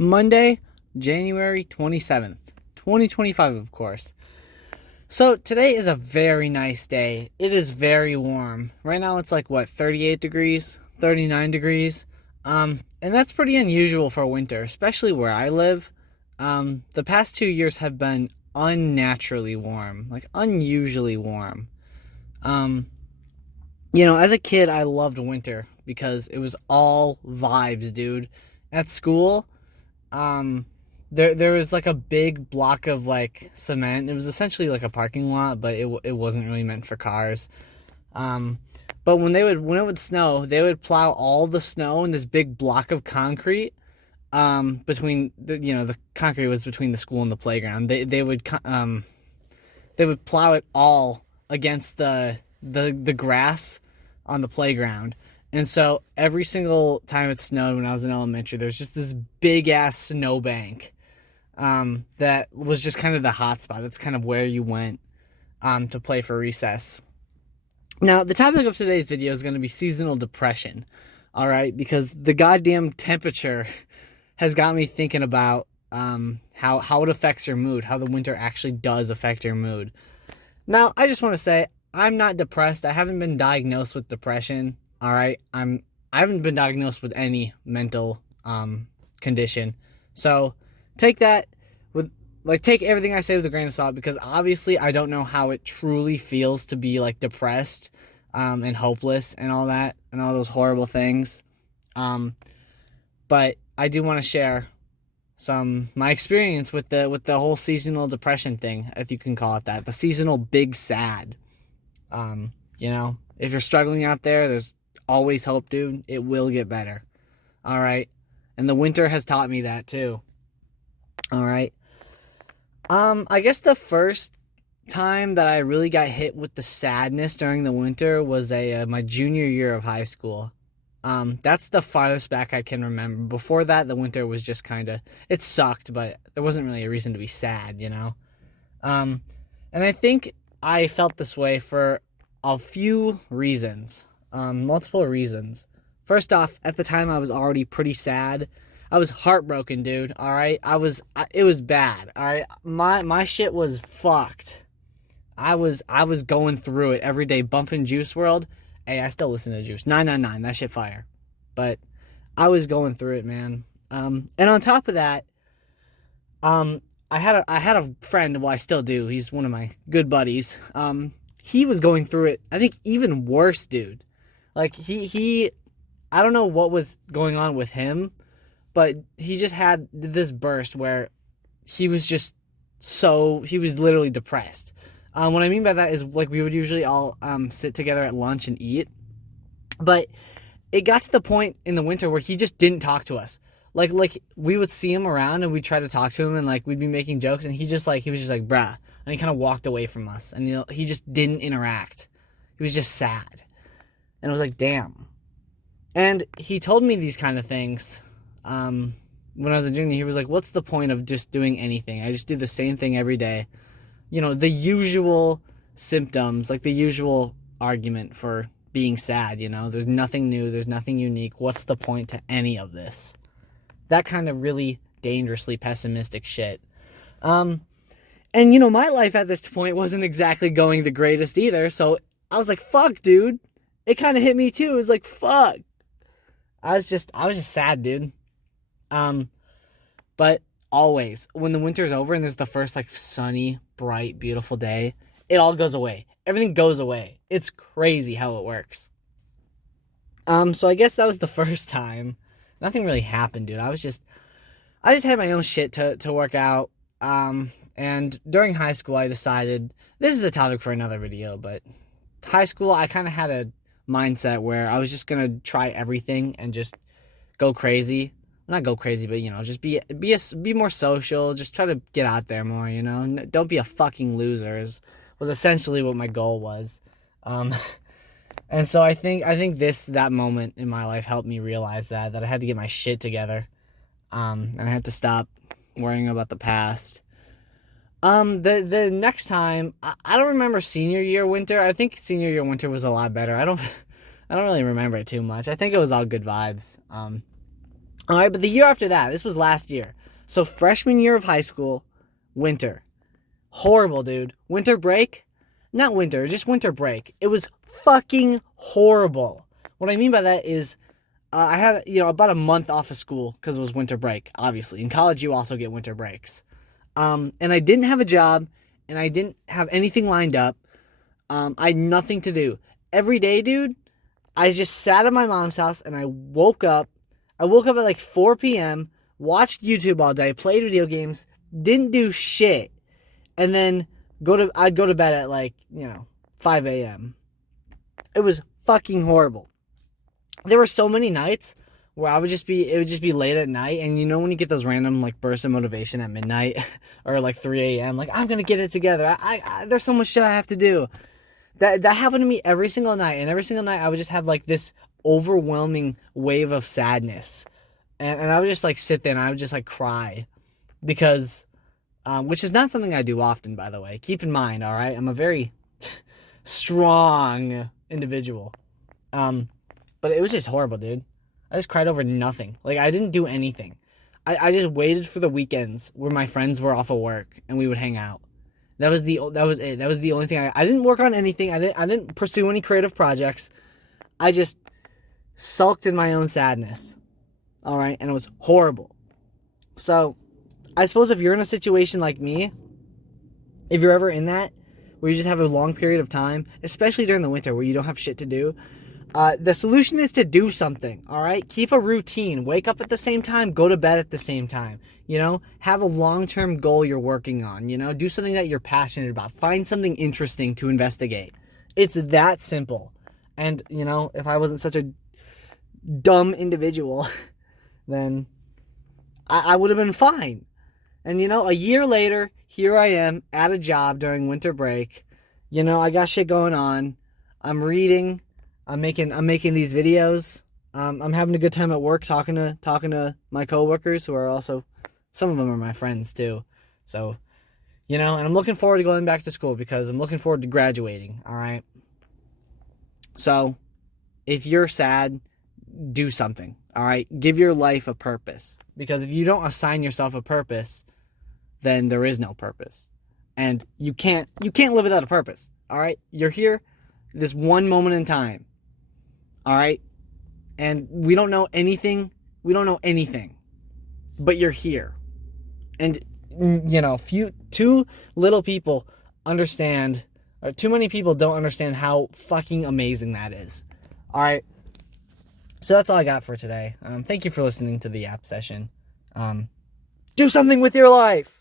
Monday, January 27th, 2025, of course. So today is a very nice day. It is very warm. Right now it's like, 38 degrees, 39 degrees. And that's pretty unusual for winter, especially where I live. The past 2 years have been unnaturally warm, like unusually warm. As a kid, I loved winter because it was all vibes, dude. At school, there was like a big block of like cement. It was essentially like a parking lot, but it wasn't really meant for cars. But when it would snow, they would plow all the snow in this big block of concrete. Between the concrete was between the school and the playground. They would plow it all against the grass on the playground. And so every single time it snowed when I was in elementary, there's just this big ass snowbank that was just kind of the hot spot. That's kind of where you went to play for recess. Now, the topic of today's video is going to be seasonal depression, all right? Because the goddamn temperature has got me thinking about how it affects your mood, how the winter actually does affect your mood. Now, I just want to say, I'm not depressed. I haven't been diagnosed with depression. All right, I haven't been diagnosed with any mental condition. So take everything I say with a grain of salt, because obviously I don't know how it truly feels to be like depressed and hopeless and all that and all those horrible things. But I do want to share my experience with the whole seasonal depression thing, if you can call it that, the seasonal big sad. If you're struggling out there, there's always hope, dude. It will get better. All right. And the winter has taught me that too. All right. I guess the first time that I really got hit with the sadness during the winter was my junior year of high school. That's the farthest back I can remember. Before that, the winter was just it sucked, but there wasn't really a reason to be sad, And I think I felt this way for a few reasons. Multiple reasons. First off, at the time I was already pretty sad. I was heartbroken, dude. All right, it was bad. All right, my shit was fucked. I was going through it every day, bumping Juice WRLD. Hey, I still listen to Juice 999. That shit fire. But I was going through it, man. And on top of that, I had a friend. Well, I still do. He's one of my good buddies. He was going through it, I think, even worse, dude. Like, I don't know what was going on with him, but he just had this burst where he was literally depressed. What I mean by that is, like, we would usually all sit together at lunch and eat, but it got to the point in the winter where he just didn't talk to us. Like we would see him around and we'd try to talk to him and like we'd be making jokes, and he was just like, bruh, and he kind of walked away from us, and he just didn't interact. He was just sad. And I was like, damn. And he told me these kind of things when I was a junior. He was like, what's the point of just doing anything? I just do the same thing every day. The usual symptoms, like the usual argument for being sad, There's nothing new, there's nothing unique. What's the point to any of this? That kind of really dangerously pessimistic shit. And my life at this point wasn't exactly going the greatest either, so I was like, fuck, dude. It kind of hit me too. It was like, fuck. I was just sad, dude. But always, when the winter's over and there's the first like sunny, bright, beautiful day, it all goes away. Everything goes away. It's crazy how it works. So I guess that was the first time. Nothing really happened, dude. I just had my own shit to work out. And during high school, I decided, this is a topic for another video, but high school, I kind of had a mindset where I was just going to try everything and just go crazy. Not go crazy, but, just be more social. Just try to get out there more, Don't be a fucking loser was essentially what my goal was. And so I think that moment in my life helped me realize that I had to get my shit together. And I had to stop worrying about the past. The next time, I don't remember senior year winter. I think senior year winter was a lot better. I don't really remember it too much. I think it was all good vibes. All right, but the year after that, this was last year. So freshman year of high school, winter. Horrible, dude. Winter break? Not winter, just winter break. It was fucking horrible. What I mean by that is I had, about a month off of school because it was winter break, obviously. In college, you also get winter breaks. And I didn't have a job, and I didn't have anything lined up. I had nothing to do. Every day, dude, I just sat at my mom's house, and I woke up. I woke up at like 4 p.m., watched YouTube all day, played video games, didn't do shit, and then I'd go to bed at like, 5 a.m. It was fucking horrible. There were so many nights where it would just be late at night, and when you get those random like bursts of motivation at midnight or like 3 a.m., like I'm gonna get it together. I there's so much shit I have to do. That happened to me every single night, and every single night I would just have like this overwhelming wave of sadness, and I would just like sit there and I would just like cry because, which is not something I do often, by the way. Keep in mind, all right, I'm a very strong individual, but it was just horrible, dude. I just cried over nothing. Like I didn't do anything. I just waited for the weekends where my friends were off of work and we would hang out. That was it. That was the only thing. I didn't work on anything. I didn't pursue any creative projects. I just sulked in my own sadness. All right, and it was horrible. So, I suppose if you're in a situation like me, if you're ever in that, where you just have a long period of time, especially during the winter where you don't have shit to do, the solution is to do something, all right? Keep a routine. Wake up at the same time. Go to bed at the same time. Have a long-term goal you're working on. Do something that you're passionate about. Find something interesting to investigate. It's that simple. And, if I wasn't such a dumb individual, then I would have been fine. And, a year later, here I am at a job during winter break. I got shit going on. I'm reading. I'm making these videos. I'm having a good time at work talking to my coworkers who are also, some of them are my friends too. So, and I'm looking forward to going back to school because I'm looking forward to graduating. All right. So, if you're sad, do something. All right. Give your life a purpose, because if you don't assign yourself a purpose, then there is no purpose, and you can't live without a purpose. All right. You're here this one moment in time. All right. And we don't know anything. But you're here. And, too little people understand, or too many people don't understand how fucking amazing that is. All right. So that's all I got for today. Thank you for listening to the app session. Do something with your life.